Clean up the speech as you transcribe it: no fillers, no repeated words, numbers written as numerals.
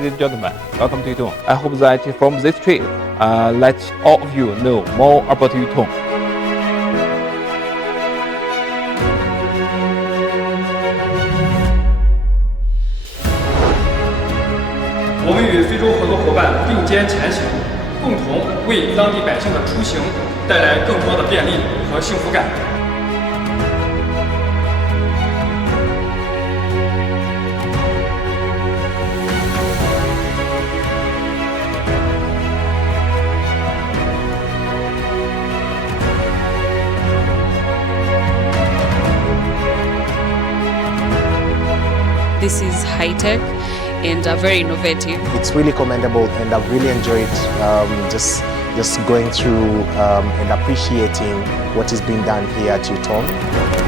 ladies and gentlemen, welcome to Yutong. I hope that from this trip, let all of you know more about Yutong. 我们与非洲合作伙伴并肩前行，共同为当地百姓的出行带来更多的便利和幸福感。This is high-tech and very innovative. It's really commendable, and I've really enjoyed just going through and appreciating what is being done here at Yutong.